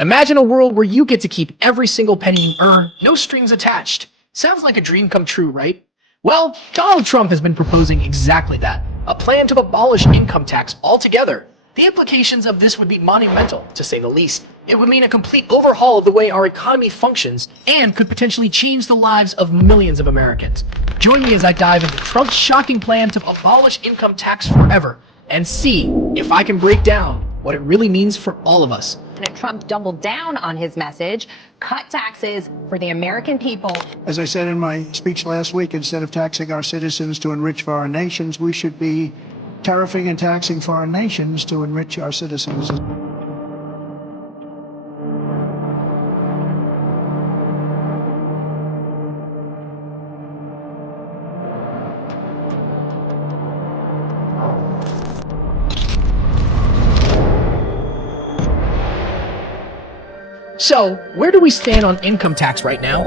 Imagine a world where you get to keep every single penny you earn, no strings attached. Sounds like a dream come true, right? Well, Donald Trump has been proposing exactly that, a plan to abolish income tax altogether. The implications of this would be monumental, to say the least. It would mean a complete overhaul of the way our economy functions and could potentially change the lives of millions of Americans. Join me as I dive into Trump's shocking plan to abolish income tax forever and see if I can break down what it really means for all of us. President Trump doubled down on his message, cut taxes for the American people. As I said in my speech last week, instead of taxing our citizens to enrich foreign nations, we should be tariffing and taxing foreign nations to enrich our citizens. So, where do we stand on income tax right now?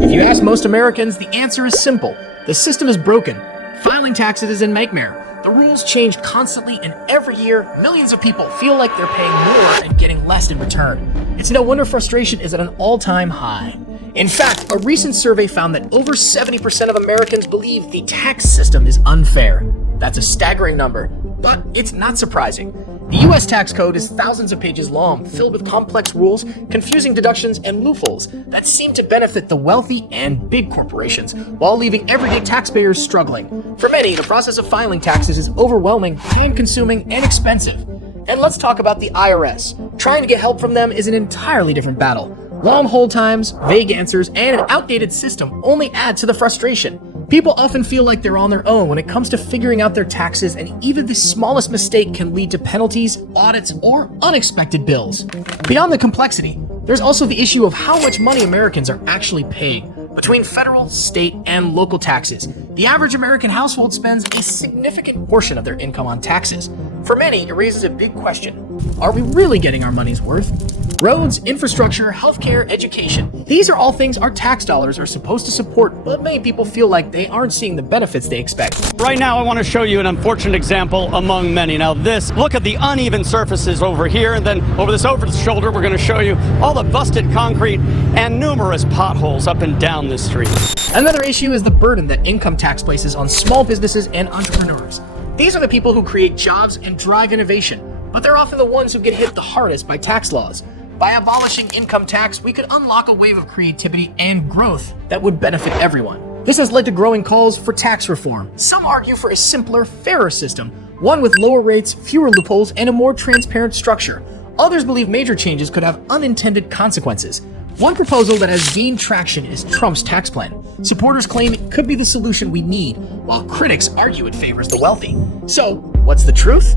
If you ask most Americans, the answer is simple. The system is broken. Filing taxes is a nightmare. The rules change constantly, and every year, millions of people feel like they're paying more and getting less in return. It's no wonder frustration is at an all-time high. In fact, a recent survey found that over 70% of Americans believe the tax system is unfair. That's a staggering number, but it's not surprising. The U.S. tax code is thousands of pages long, filled with complex rules, confusing deductions, and loopholes that seem to benefit the wealthy and big corporations, while leaving everyday taxpayers struggling. For many, the process of filing taxes is overwhelming, time-consuming, and expensive. And let's talk about the IRS. Trying to get help from them is an entirely different battle. Long hold times, vague answers, and an outdated system only add to the frustration. People often feel like they're on their own when it comes to figuring out their taxes, and even the smallest mistake can lead to penalties, audits, or unexpected bills. Beyond the complexity, there's also the issue of how much money Americans are actually paying. Between federal, state, and local taxes, the average American household spends a significant portion of their income on taxes. For many, it raises a big question. Are we really getting our money's worth? Roads, infrastructure, healthcare, education. These are all things our tax dollars are supposed to support, but many people feel like they aren't seeing the benefits they expect. Right now, I want to show you an unfortunate example among many. Now look at the uneven surfaces over here, and then over the shoulder, we're going to show you all the busted concrete and numerous potholes up and down this street. Another issue is the burden that income tax places on small businesses and entrepreneurs. These are the people who create jobs and drive innovation, but they're often the ones who get hit the hardest by tax laws. By abolishing income tax, we could unlock a wave of creativity and growth that would benefit everyone. This has led to growing calls for tax reform. Some argue for a simpler, fairer system, one with lower rates, fewer loopholes, and a more transparent structure. Others believe major changes could have unintended consequences. One proposal that has gained traction is Trump's tax plan. Supporters claim it could be the solution we need, while critics argue it favors the wealthy. So, what's the truth?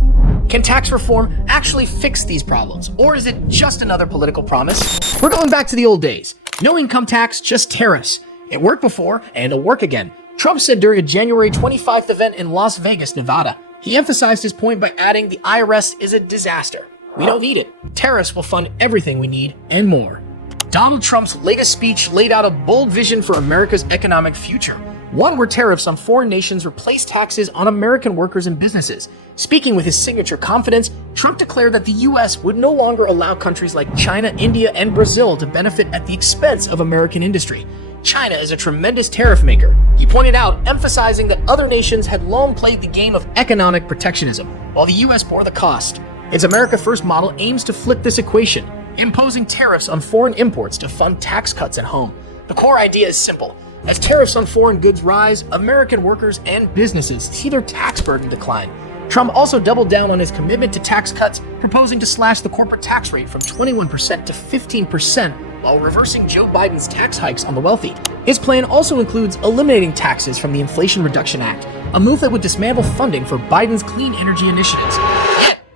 Can tax reform actually fix these problems, or is it just another political promise? We're going back to the old days. No income tax, just tariffs. It worked before, and it'll work again. Trump said during a January 25th event in Las Vegas, Nevada. He emphasized his point by adding the IRS is a disaster. We don't need it. Tariffs will fund everything we need, and more. Donald Trump's latest speech laid out a bold vision for America's economic future, one where tariffs on foreign nations replace taxes on American workers and businesses. Speaking with his signature confidence, Trump declared that the U.S. would no longer allow countries like China, India, and Brazil to benefit at the expense of American industry. China is a tremendous tariff maker, he pointed out, emphasizing that other nations had long played the game of economic protectionism, while the U.S. bore the cost. Its America First model aims to flip this equation, imposing tariffs on foreign imports to fund tax cuts at home. The core idea is simple. As tariffs on foreign goods rise, American workers and businesses see their tax burden decline. Trump also doubled down on his commitment to tax cuts, proposing to slash the corporate tax rate from 21% to 15%, while reversing Joe Biden's tax hikes on the wealthy. His plan also includes eliminating taxes from the Inflation Reduction Act, a move that would dismantle funding for Biden's clean energy initiatives.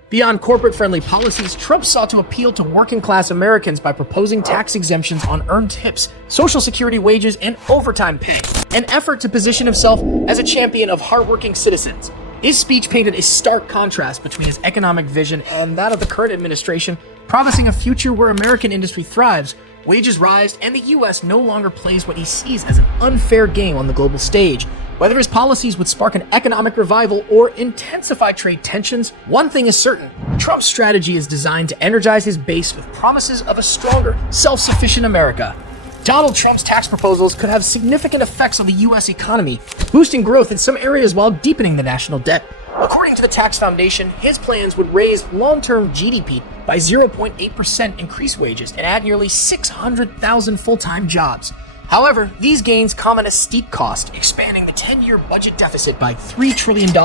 Beyond corporate-friendly policies, Trump sought to appeal to working-class Americans by proposing tax exemptions on earned tips, Social Security wages, and overtime pay, an effort to position himself as a champion of hardworking citizens. His speech painted a stark contrast between his economic vision and that of the current administration, promising a future where American industry thrives Wages rise, and the US no longer plays what he sees as an unfair game on the global stage. Whether his policies would spark an economic revival or intensify trade tensions, one thing is certain. Trump's strategy is designed to energize his base with promises of a stronger, self-sufficient America. Donald Trump's tax proposals could have significant effects on the US economy, boosting growth in some areas while deepening the national debt. According to the Tax Foundation, his plans would raise long-term GDP by 0.8%, increase wages, and add nearly 600,000 full-time jobs. However, these gains come at a steep cost, expanding the 10-year budget deficit by $3 trillion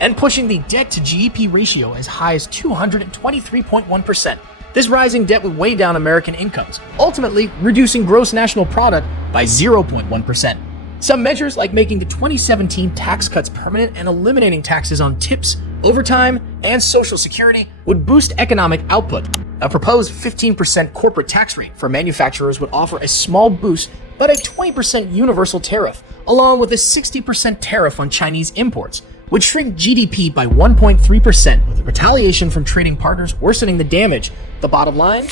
and pushing the debt-to-GDP ratio as high as 223.1%. This rising debt would weigh down American incomes, ultimately reducing gross national product by 0.1%. Some measures, like making the 2017 tax cuts permanent and eliminating taxes on tips, overtime, and Social Security, would boost economic output. A proposed 15% corporate tax rate for manufacturers would offer a small boost, but a 20% universal tariff, along with a 60% tariff on Chinese imports, would shrink GDP by 1.3%, with retaliation from trading partners worsening the damage. The bottom line?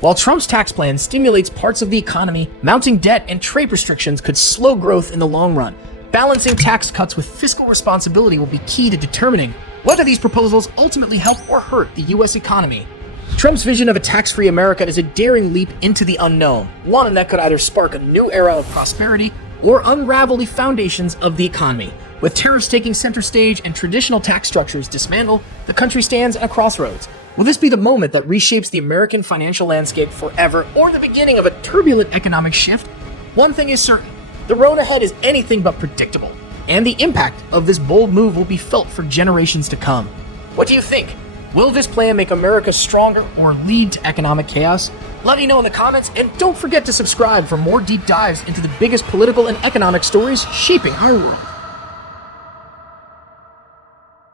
While Trump's tax plan stimulates parts of the economy, mounting debt and trade restrictions could slow growth in the long run. Balancing tax cuts with fiscal responsibility will be key to determining whether these proposals ultimately help or hurt the U.S. economy. Trump's vision of a tax-free America is a daring leap into the unknown, one that could either spark a new era of prosperity or unravel the foundations of the economy. With tariffs taking center stage and traditional tax structures dismantled, the country stands at a crossroads. Will this be the moment that reshapes the American financial landscape forever, or the beginning of a turbulent economic shift? One thing is certain: the road ahead is anything but predictable, and the impact of this bold move will be felt for generations to come. What do you think? Will this plan make America stronger or lead to economic chaos? Let me know in the comments, and don't forget to subscribe for more deep dives into the biggest political and economic stories shaping our world.